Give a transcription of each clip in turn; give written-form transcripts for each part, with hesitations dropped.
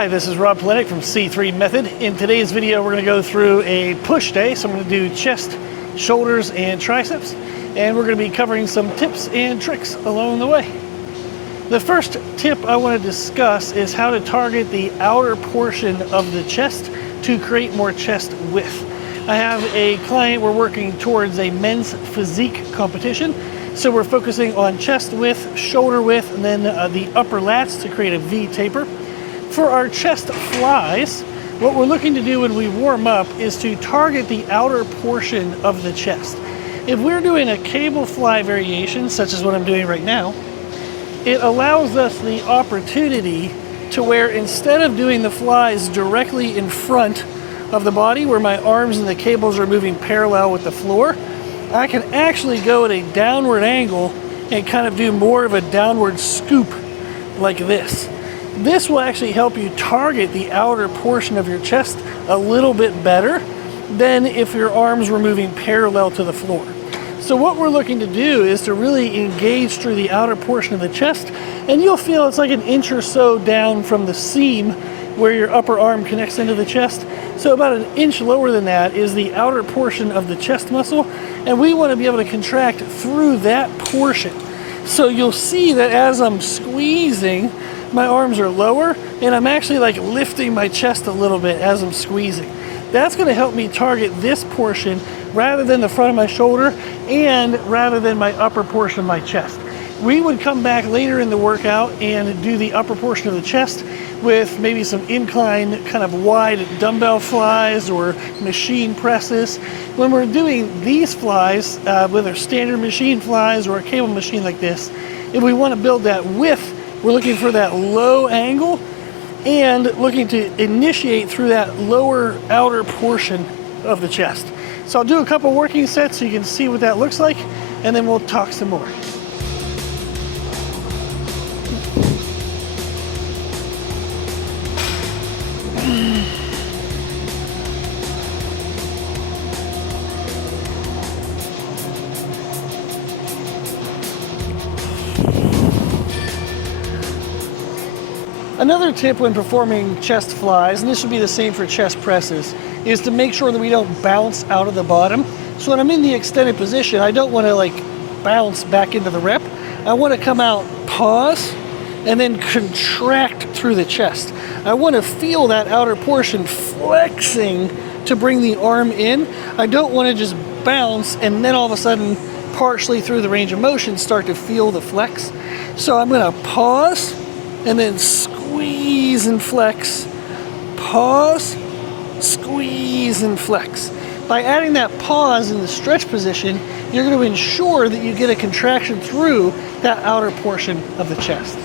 Hi, this is Rob Polenic from C3 Method. In today's video, we're going to go through a push day. So I'm going to do chest, shoulders, and triceps. And we're going to be covering some tips and tricks along the way. The first tip I want to discuss is how to target the outer portion of the chest to create more chest width. I have a client we're working towards a men's physique competition. So we're focusing on chest width, shoulder width, and then the upper lats to create a V taper. For our chest flies, what we're looking to do when we warm up is to target the outer portion of the chest. If we're doing a cable fly variation, such as what I'm doing right now, it allows us the opportunity to where instead of doing the flies directly in front of the body, where my arms and the cables are moving parallel with the floor, I can actually go at a downward angle and kind of do more of a downward scoop like this. This will actually help you target the outer portion of your chest a little bit better than if your arms were moving parallel to the floor. So what we're looking to do is to really engage through the outer portion of the chest, and you'll feel it's like an inch or so down from the seam where your upper arm connects into the chest. So about an inch lower than that is the outer portion of the chest muscle, and we want to be able to contract through that portion. So you'll see that as I'm squeezing, my arms are lower, and I'm actually like lifting my chest a little bit as I'm squeezing. That's going to help me target this portion rather than the front of my shoulder and rather than my upper portion of my chest. We would come back later in the workout and do the upper portion of the chest with maybe some incline kind of wide dumbbell flies or machine presses. When we're doing these flies, whether standard machine flies or a cable machine like this, if we want to build that width, we're looking for that low angle and looking to initiate through that lower outer portion of the chest. So I'll do a couple working sets so you can see what that looks like, and then we'll talk some more. Another tip when performing chest flies, and this would be the same for chest presses, is to make sure that we don't bounce out of the bottom. So when I'm in the extended position, I don't want to like bounce back into the rep. I want to come out, pause, and then contract through the chest. I want to feel that outer portion flexing to bring the arm in. I don't want to just bounce and then all of a sudden, partially through the range of motion, start to feel the flex. So I'm going to pause and then squeeze and flex, pause, squeeze and flex. By adding that pause in the stretch position, you're going to ensure that you get a contraction through that outer portion of the chest.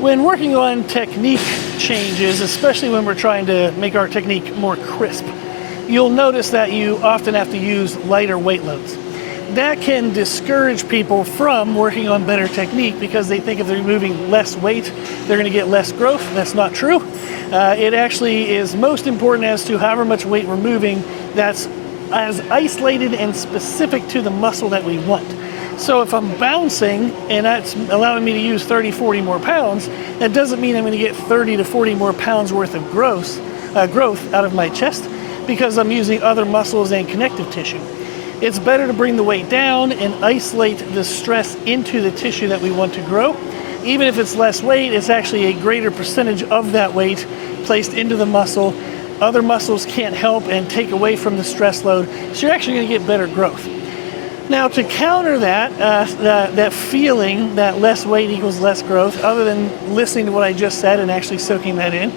When working on technique changes, especially when we're trying to make our technique more crisp, you'll notice that you often have to use lighter weight loads. That can discourage people from working on better technique because they think if they're moving less weight, they're going to get less growth. That's not true. It actually is most important as to however much weight we're moving that's as isolated and specific to the muscle that we want. So if I'm bouncing and that's allowing me to use 30, 40 more pounds, that doesn't mean I'm going to get 30 to 40 more pounds worth of growth out of my chest because I'm using other muscles and connective tissue. It's better to bring the weight down and isolate the stress into the tissue that we want to grow. Even if it's less weight, it's actually a greater percentage of that weight placed into the muscle. Other muscles can't help and take away from the stress load, so you're actually going to get better growth. Now to counter that, that feeling that less weight equals less growth, other than listening to what I just said and actually soaking that in,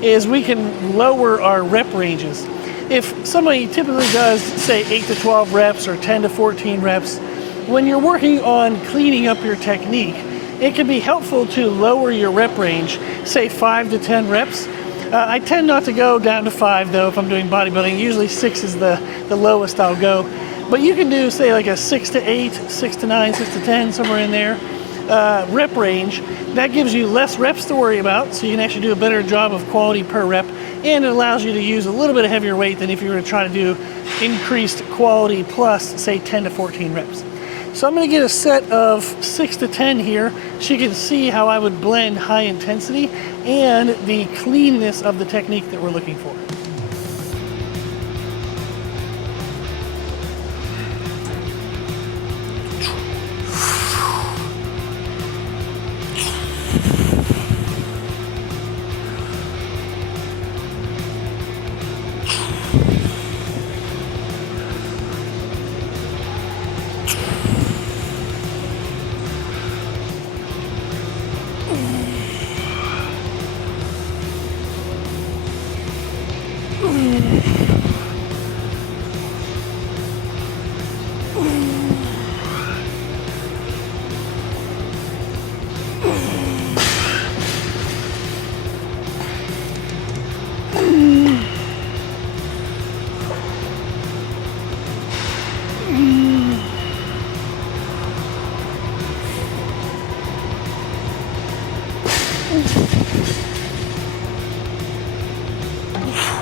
is we can lower our rep ranges. If somebody typically does, say, 8 to 12 reps or 10 to 14 reps, when you're working on cleaning up your technique, it can be helpful to lower your rep range, say 5 to 10 reps, I tend not to go down to 5 though if I'm doing bodybuilding. Usually 6 is the lowest I'll go. But you can do, say, like a 6 to 8, 6 to 9, 6 to 10, somewhere in there, rep range. That gives you less reps to worry about, so you can actually do a better job of quality per rep, and it allows you to use a little bit of heavier weight than if you were to try to do increased quality plus, say, 10 to 14 reps. So I'm going to get a set of 6 to 10 here, so you can see how I would blend high intensity and the cleanness of the technique that we're looking for.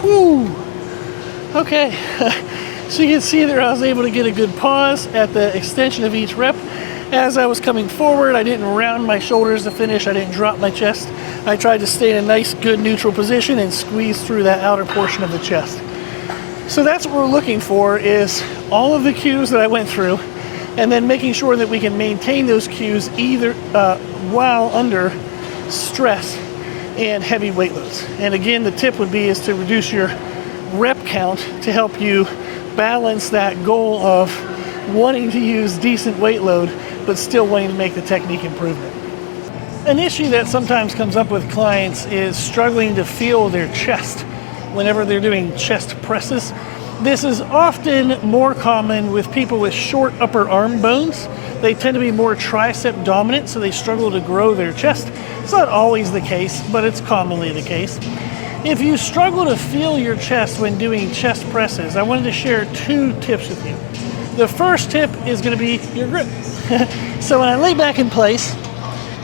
Whew. Okay, so you can see there I was able to get a good pause at the extension of each rep. As I was coming forward, I didn't round my shoulders to finish, I didn't drop my chest. I tried to stay in a nice, good neutral position and squeeze through that outer portion of the chest. So that's what we're looking for, is all of the cues that I went through, and then making sure that we can maintain those cues either while under stress and heavy weight loads. And again, the tip would be is to reduce your rep count to help you balance that goal of wanting to use decent weight load but still wanting to make the technique improvement. An issue that sometimes comes up with clients is struggling to feel their chest whenever they're doing chest presses. This is often more common with people with short upper arm bones. They tend to be more tricep dominant, so they struggle to grow their chest. It's not always the case, but it's commonly the case. If you struggle to feel your chest when doing chest presses, I wanted to share 2 tips with you. The first tip is going to be your grip. So when I lay back in place,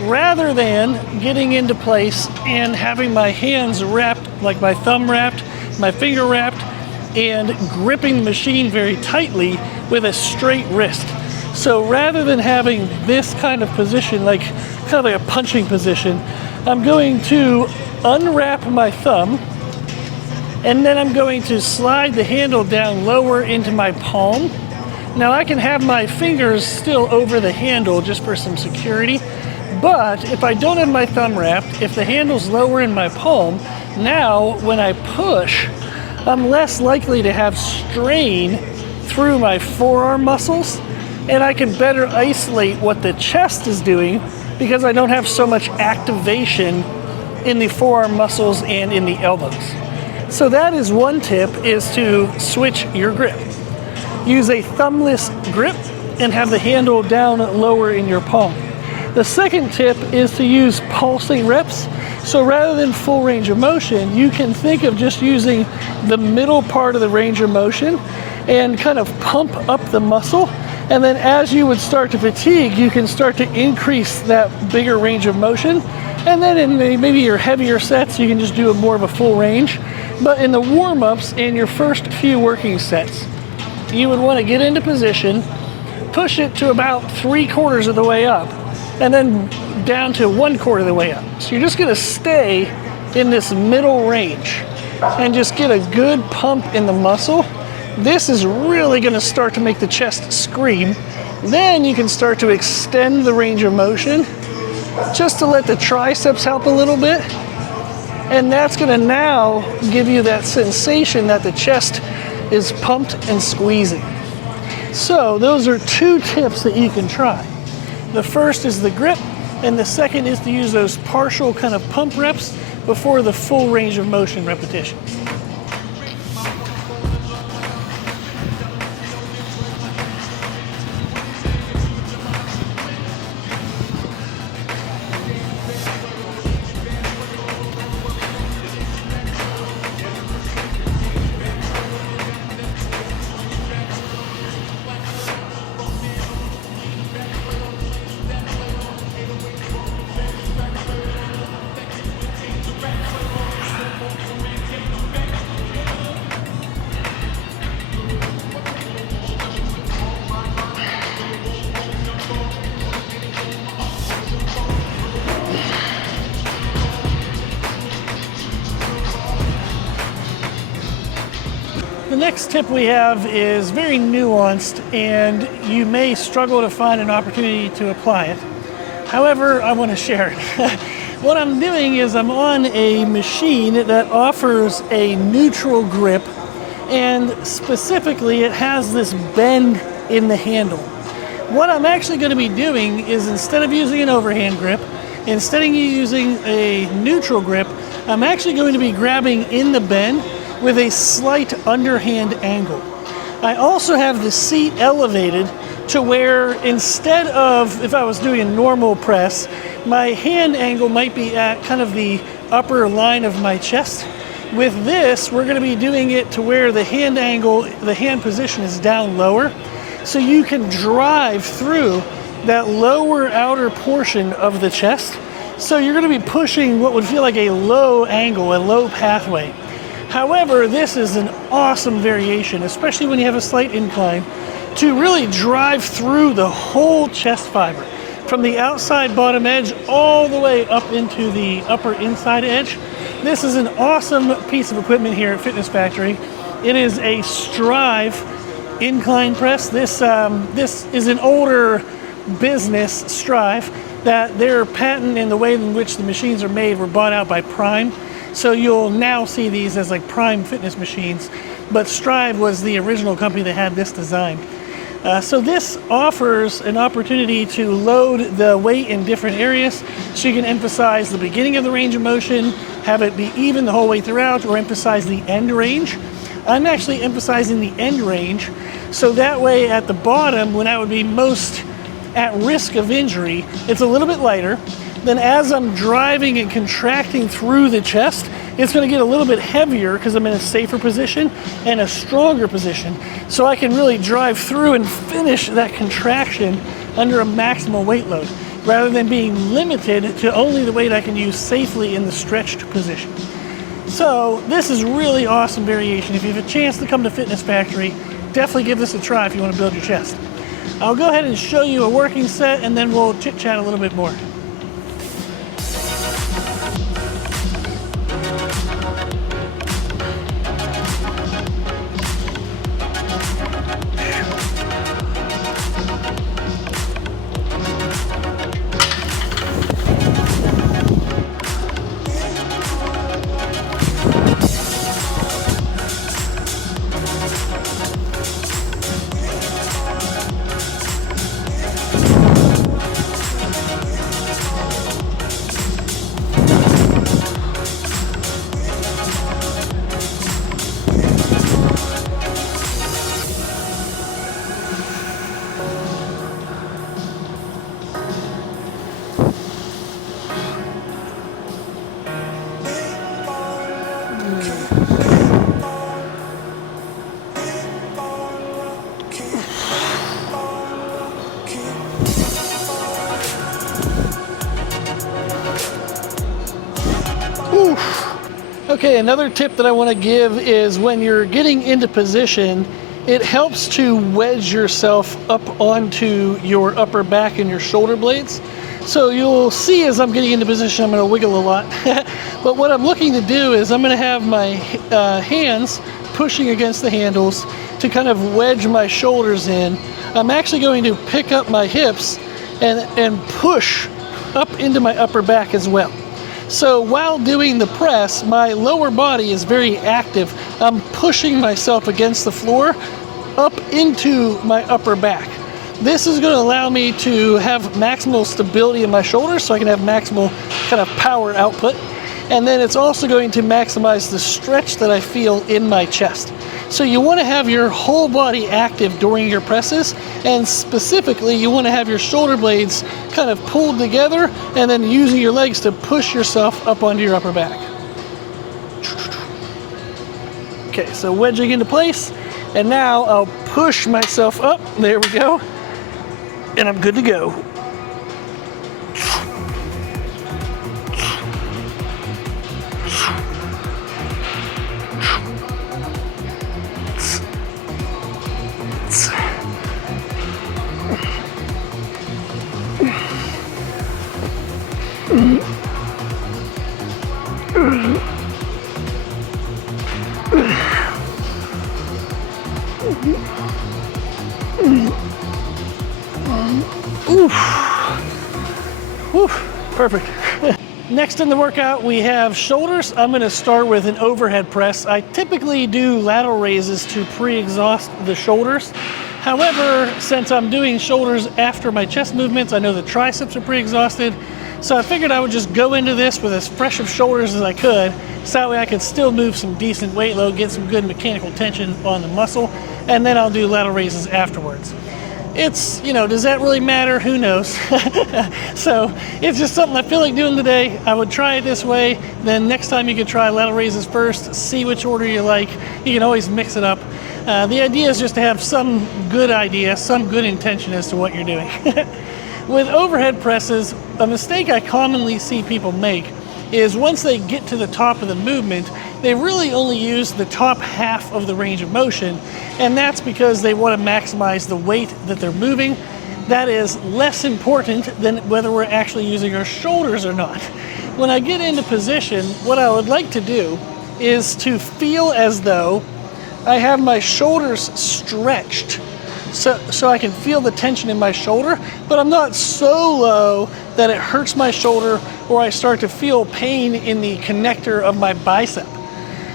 rather than getting into place and having my hands wrapped, like my thumb wrapped, my finger wrapped, and gripping the machine very tightly with a straight wrist. So rather than having this kind of position, like kind of like a punching position, I'm going to unwrap my thumb, and then I'm going to slide the handle down lower into my palm. Now I can have my fingers still over the handle just for some security, but if I don't have my thumb wrapped, if the handle's lower in my palm, now when I push, I'm less likely to have strain through my forearm muscles, and I can better isolate what the chest is doing because I don't have so much activation in the forearm muscles and in the elbows. So that is one tip, is to switch your grip. Use a thumbless grip and have the handle down lower in your palm. The second tip is to use pulsing reps. So rather than full range of motion, you can think of just using the middle part of the range of motion and kind of pump up the muscle. And then as you would start to fatigue, you can start to increase that bigger range of motion. And then in maybe your heavier sets, you can just do more of a full range. But in the warm-ups and your first few working sets, you would want to get into position, push it to about 3/4 of the way up, and then down to 1/4 of the way up. So you're just going to stay in this middle range and just get a good pump in the muscle. This is really going to start to make the chest scream. Then you can start to extend the range of motion just to let the triceps help a little bit. And that's going to now give you that sensation that the chest is pumped and squeezing. So those are 2 tips that you can try. The first is the grip, and the second is to use those partial kind of pump reps before the full range of motion repetitions. The next tip we have is very nuanced, and you may struggle to find an opportunity to apply it. However, I want to share it. What I'm doing is I'm on a machine that offers a neutral grip, and specifically it has this bend in the handle. What I'm actually going to be doing is, instead of using an overhand grip, instead of using a neutral grip, I'm actually going to be grabbing in the bend with a slight underhand angle. I also have the seat elevated to where, instead of, if I was doing a normal press, my hand angle might be at kind of the upper line of my chest. With this, we're going to be doing it to where the hand angle, the hand position is down lower, so you can drive through that lower outer portion of the chest. So you're going to be pushing what would feel like a low angle, a low pathway. However, this is an awesome variation, especially when you have a slight incline, to really drive through the whole chest fiber, from the outside bottom edge all the way up into the upper inside edge. This is an awesome piece of equipment here at Fitness Factory. It is a Strive incline press. This is an older business, Strive, that their patent and the way in which the machines are made were bought out by Prime. So you'll now see these as like Prime fitness machines, but Strive was the original company that had this design. So this offers an opportunity to load the weight in different areas, so you can emphasize the beginning of the range of motion, have it be even the whole way throughout, or emphasize the end range. I'm actually emphasizing the end range, so that way at the bottom, when I would be most at risk of injury, it's a little bit lighter. Then as I'm driving and contracting through the chest, it's going to get a little bit heavier because I'm in a safer position and a stronger position. So I can really drive through and finish that contraction under a maximal weight load, rather than being limited to only the weight I can use safely in the stretched position. So this is really awesome variation. If you have a chance to come to Fitness Factory, definitely give this a try if you want to build your chest. I'll go ahead and show you a working set, and then we'll chit-chat a little bit more. Okay, another tip that I want to give is, when you're getting into position, it helps to wedge yourself up onto your upper back and your shoulder blades. So you'll see as I'm getting into position, I'm going to wiggle a lot. But what I'm looking to do is I'm going to have my hands pushing against the handles to kind of wedge my shoulders in. I'm actually going to pick up my hips and push up into my upper back as well. So while doing the press, my lower body is very active. I'm pushing myself against the floor up into my upper back. This is going to allow me to have maximal stability in my shoulders, so I can have maximal kind of power output. And then it's also going to maximize the stretch that I feel in my chest. So you want to have your whole body active during your presses, and specifically you want to have your shoulder blades kind of pulled together, and then using your legs to push yourself up onto your upper back. Okay, so wedging into place, and now I'll push myself up. There we go. And I'm good to go. Whew, perfect. Next in the workout, we have shoulders. I'm gonna start with an overhead press. I typically do lateral raises to pre-exhaust the shoulders. However, since I'm doing shoulders after my chest movements, I know the triceps are pre-exhausted. So I figured I would just go into this with as fresh of shoulders as I could, so that way I could still move some decent weight load, get some good mechanical tension on the muscle, and then I'll do lateral raises afterwards. It's, you know, does that really matter? Who knows? So it's just something I feel like doing today. I would try it this way. Then next time you could try lateral raises first, see which order you like. You can always mix it up. The idea is just to have some good idea, some good intention as to what you're doing. With overhead presses, a mistake I commonly see people make is once they get to the top of the movement, they really only use the top half of the range of motion, and that's because they want to maximize the weight that they're moving. That is less important than whether we're actually using our shoulders or not. When I get into position, what I would like to do is to feel as though I have my shoulders stretched, so I can feel the tension in my shoulder, but I'm not so low that it hurts my shoulder or I start to feel pain in the connector of my bicep.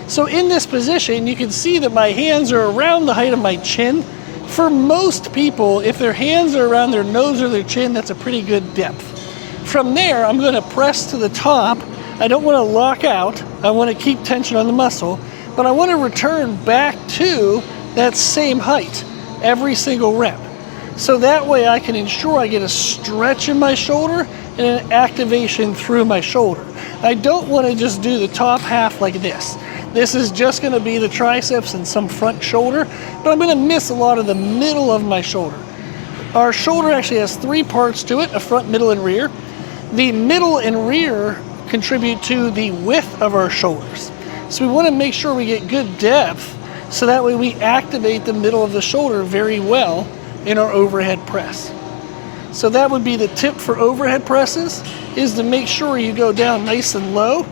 So in this position, you can see that my hands are around the height of my chin. For most people, if their hands are around their nose or their chin, that's a pretty good depth. From there, I'm gonna press to the top. I don't wanna lock out. I wanna keep tension on the muscle, but I wanna return back to that same height every single rep. So that way I can ensure I get a stretch in my shoulder and an activation through my shoulder. I don't want to just do the top half like this. This is just going to be the triceps and some front shoulder, but I'm going to miss a lot of the middle of my shoulder. Our shoulder actually has three parts to it, a front, middle, and rear. The middle and rear contribute to the width of our shoulders. So we want to make sure we get good depth, so that way we activate the middle of the shoulder very well in our overhead press. So that would be the tip for overhead presses, is to make sure you go down nice and low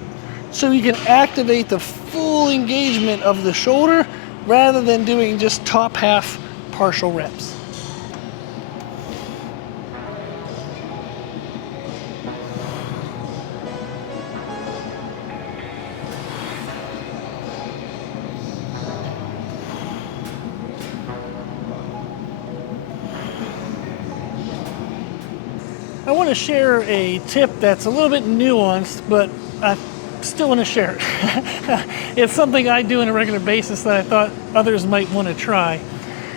so you can activate the full engagement of the shoulder rather than doing just top half partial reps. I want to share a tip that's a little bit nuanced, but I still want to share it. It's something I do on a regular basis that I thought others might want to try.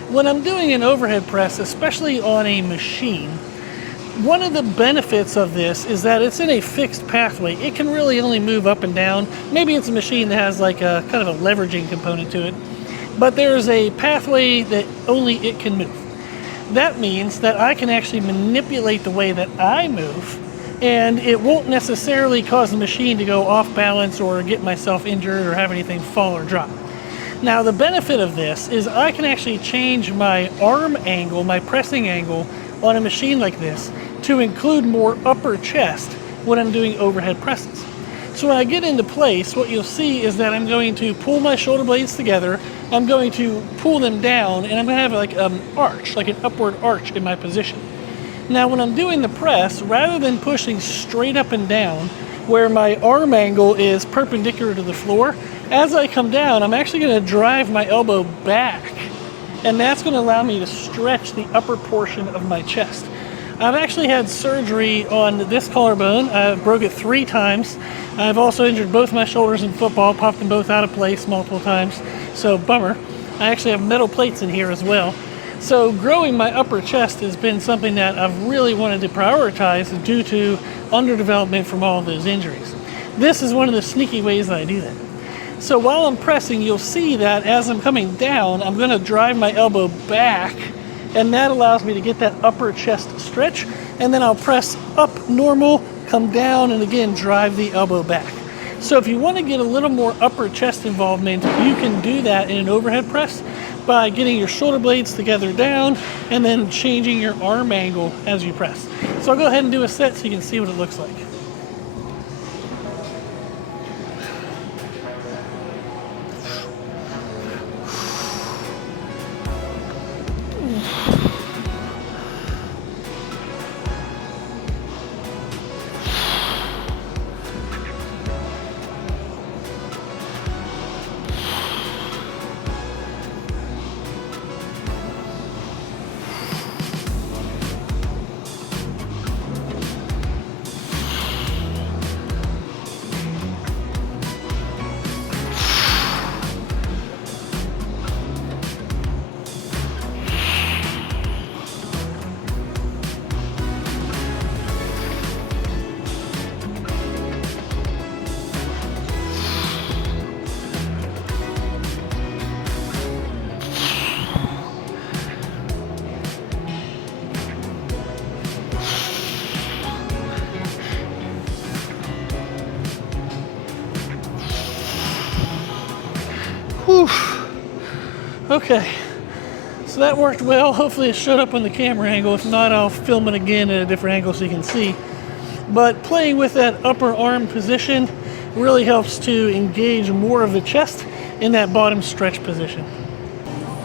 When I'm doing an overhead press, especially on a machine, one of the benefits of this is that it's in a fixed pathway. It can really only move up and down. Maybe it's a machine that has like a kind of a leveraging component to it, but there's a pathway that only it can move. That means that I can actually manipulate the way that I move, and it won't necessarily cause the machine to go off balance or get myself injured or have anything fall or drop. Now, the benefit of this is I can actually change my arm angle, my pressing angle on a machine like this to include more upper chest when I'm doing overhead presses. So when I get into place, what you'll see is that I'm going to pull my shoulder blades together, I'm going to pull them down, and I'm going to have like an arch, like an upward arch in my position. Now when I'm doing the press, rather than pushing straight up and down, where my arm angle is perpendicular to the floor, as I come down, I'm actually going to drive my elbow back, and that's going to allow me to stretch the upper portion of my chest. I've actually had surgery on this collarbone. I broke it 3 times. I've also injured both my shoulders in football, popped them both out of place multiple times, so bummer. I actually have metal plates in here as well. So growing my upper chest has been something that I've really wanted to prioritize due to underdevelopment from all of those injuries. This is one of the sneaky ways that I do that. So while I'm pressing, you'll see that as I'm coming down, I'm going to drive my elbow back, and that allows me to get that upper chest stretch, and then I'll press up normal, come down, and again drive the elbow back. So if you want to get a little more upper chest involvement, you can do that in an overhead press by getting your shoulder blades together down and then changing your arm angle as you press. So I'll go ahead and do a set so you can see what it looks like. Whew. Okay, so that worked well. Hopefully it showed up on the camera angle. If not, I'll film it again at a different angle so you can see. But playing with that upper arm position really helps to engage more of the chest in that bottom stretch position.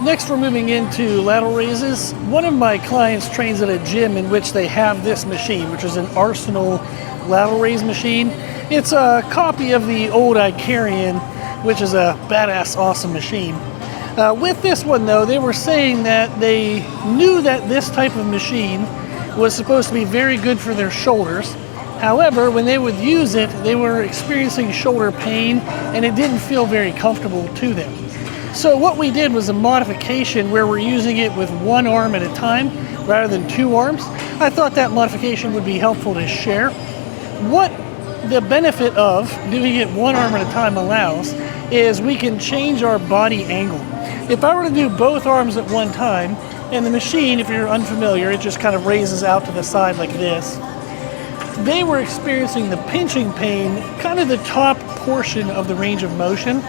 Next, we're moving into lateral raises. One of my clients trains at a gym in which they have this machine, which is an Arsenal lateral raise machine. It's a copy of the old Icarian, which is a badass, awesome machine. With this one, though, they were saying that they knew that this type of machine was supposed to be very good for their shoulders. However, when they would use it, they were experiencing shoulder pain, and it didn't feel very comfortable to them. So what we did was a modification where we're using it with one arm at a time rather than two arms. I thought that modification would be helpful to share. What the benefit of doing it one arm at a time allows is we can change our body angle. If I were to do both arms at one time, and the machine, if you're unfamiliar, it just kind of raises out to the side like this. They were experiencing the pinching pain, kind of the top portion of the range of motion.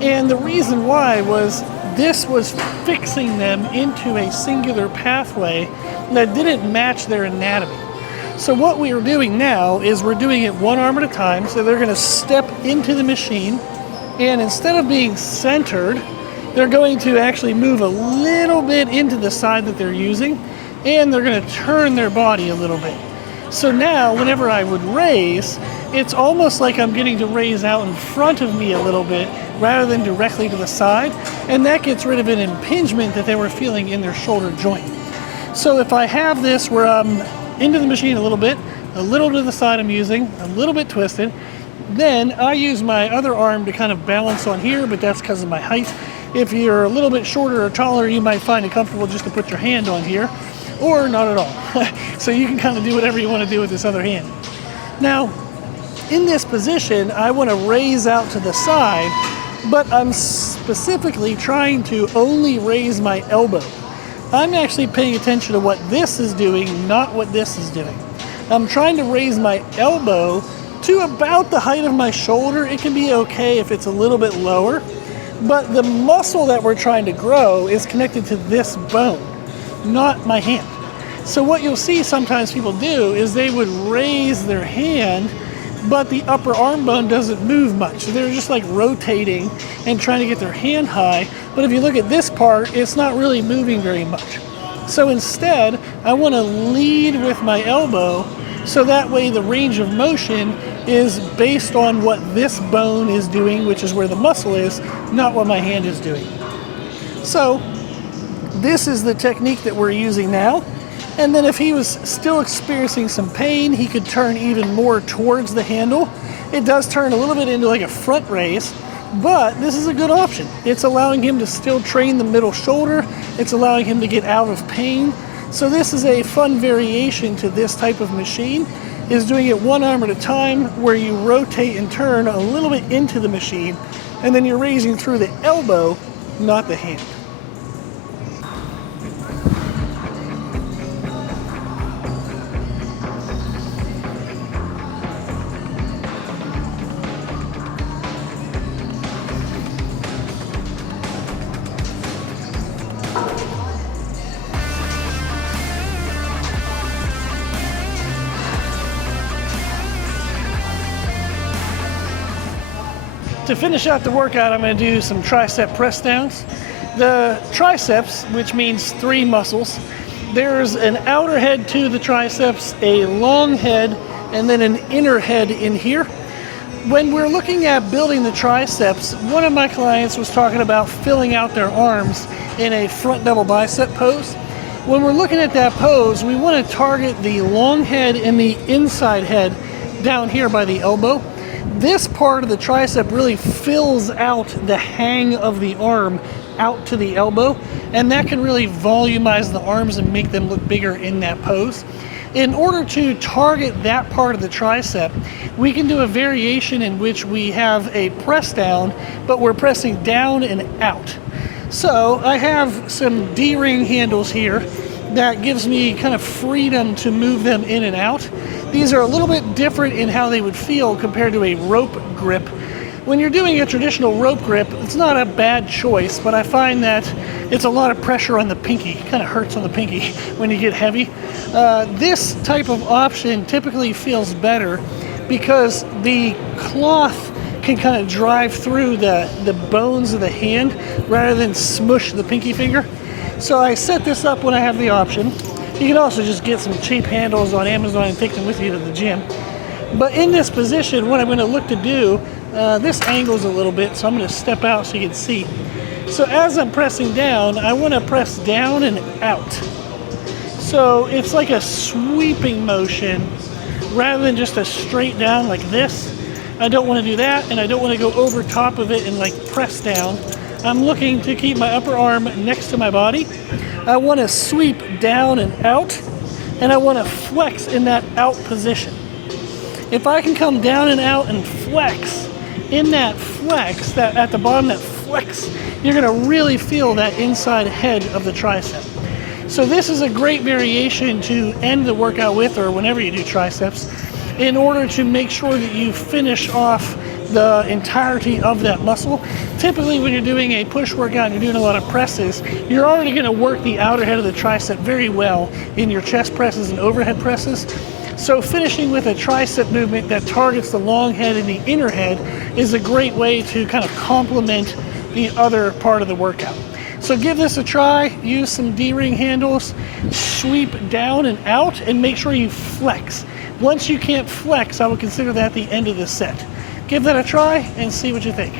And the reason why was this was fixing them into a singular pathway that didn't match their anatomy. So what we are doing now is we're doing it one arm at a time. So they're going to step into the machine, and instead of being centered, they're going to actually move a little bit into the side that they're using, and they're going to turn their body a little bit. So now whenever I would raise, it's almost like I'm getting to raise out in front of me a little bit rather than directly to the side, and that gets rid of an impingement that they were feeling in their shoulder joint. So if I have this where I'm into the machine a little to the side I'm using, a little bit twisted, then I use my other arm to kind of balance on here, but that's because of my height. If you're a little bit shorter or taller, you might find it comfortable just to put your hand on here, or not at all. So you can kind of do whatever you want to do with this other hand. Now, in this position, I want to raise out to the side, but I'm specifically trying to only raise my elbow. I'm actually paying attention to what this is doing, not what this is doing. I'm trying to raise my elbow to about the height of my shoulder. It can be okay if it's a little bit lower, but the muscle that we're trying to grow is connected to this bone, not my hand. So what you'll see sometimes people do is they would raise their hand, but the upper arm bone doesn't move much. So they're just like rotating and trying to get their hand high. But if you look at this part, it's not really moving very much. So instead, I want to lead with my elbow, so that way the range of motion is based on what this bone is doing, which is where the muscle is, not what my hand is doing. So this is the technique that we're using now. And then if he was still experiencing some pain, he could turn even more towards the handle. It does turn a little bit into like a front raise, but this is a good option. It's allowing him to still train the middle shoulder. It's allowing him to get out of pain. So this is a fun variation to this type of machine, is doing it one arm at a time, where you rotate and turn a little bit into the machine, and then you're raising through the elbow, not the hand. To finish out the workout, I'm going to do some tricep press downs. The triceps, which means three muscles, there's an outer head to the triceps, a long head, and then an inner head in here. When we're looking at building the triceps, one of my clients was talking about filling out their arms in a front double bicep pose. When we're looking at that pose, we want to target the long head and the inside head down here by the elbow. This part of the tricep really fills out the hang of the arm out to the elbow, and that can really volumize the arms and make them look bigger in that pose. In order to target that part of the tricep, we can do a variation in which we have a press down, but we're pressing down and out. So I have some D-ring handles here that gives me kind of freedom to move them in and out. These are a little bit different in how they would feel compared to a rope grip. When you're doing a traditional rope grip, it's not a bad choice, but I find that it's a lot of pressure on the pinky. It kind of hurts on the pinky when you get heavy. This type of option typically feels better because the cloth can kind of drive through the bones of the hand rather than smush the pinky finger. So I set this up when I have the option. You can also just get some cheap handles on Amazon and take them with you to the gym. But in this position, what I'm going to look to do, this angles a little bit, so I'm going to step out so you can see. So as I'm pressing down, I want to press down and out. So it's like a sweeping motion rather than just a straight down like this. I don't want to do that, and I don't want to go over top of it and like press down. I'm looking to keep my upper arm next to my body. I want to sweep down and out, and I want to flex in that out position. If I can come down and out and flex, in that flex, that at the bottom, that flex, you're going to really feel that inside head of the tricep. So this is a great variation to end the workout with, or whenever you do triceps, in order to make sure that you finish off the entirety of that muscle. Typically when you're doing a push workout and you're doing a lot of presses, you're already going to work the outer head of the tricep very well in your chest presses and overhead presses. So finishing with a tricep movement that targets the long head and the inner head is a great way to kind of complement the other part of the workout. So give this a try, use some D-ring handles, sweep down and out, and make sure you flex. Once you can't flex, I would consider that the end of the set. Give that a try and see what you think.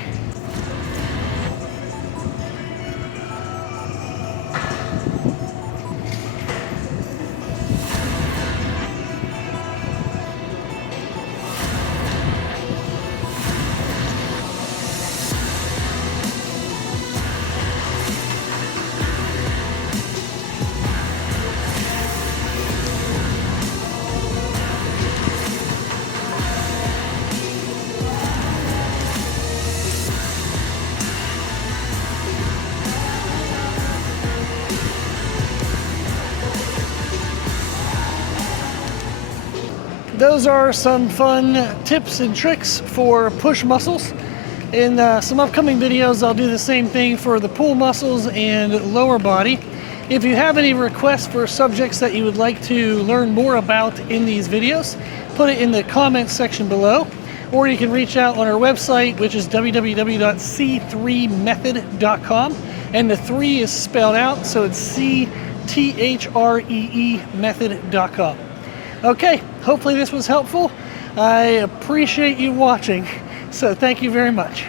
Those are some fun tips and tricks for push muscles. In some upcoming videos, I'll do the same thing for the pull muscles and lower body. If you have any requests for subjects that you would like to learn more about in these videos, put it in the comments section below, or you can reach out on our website, which is www.c3method.com, and the 3 is spelled out, so it's C-T-H-R-E-E method.com. Okay, hopefully this was helpful. I appreciate you watching, so thank you very much.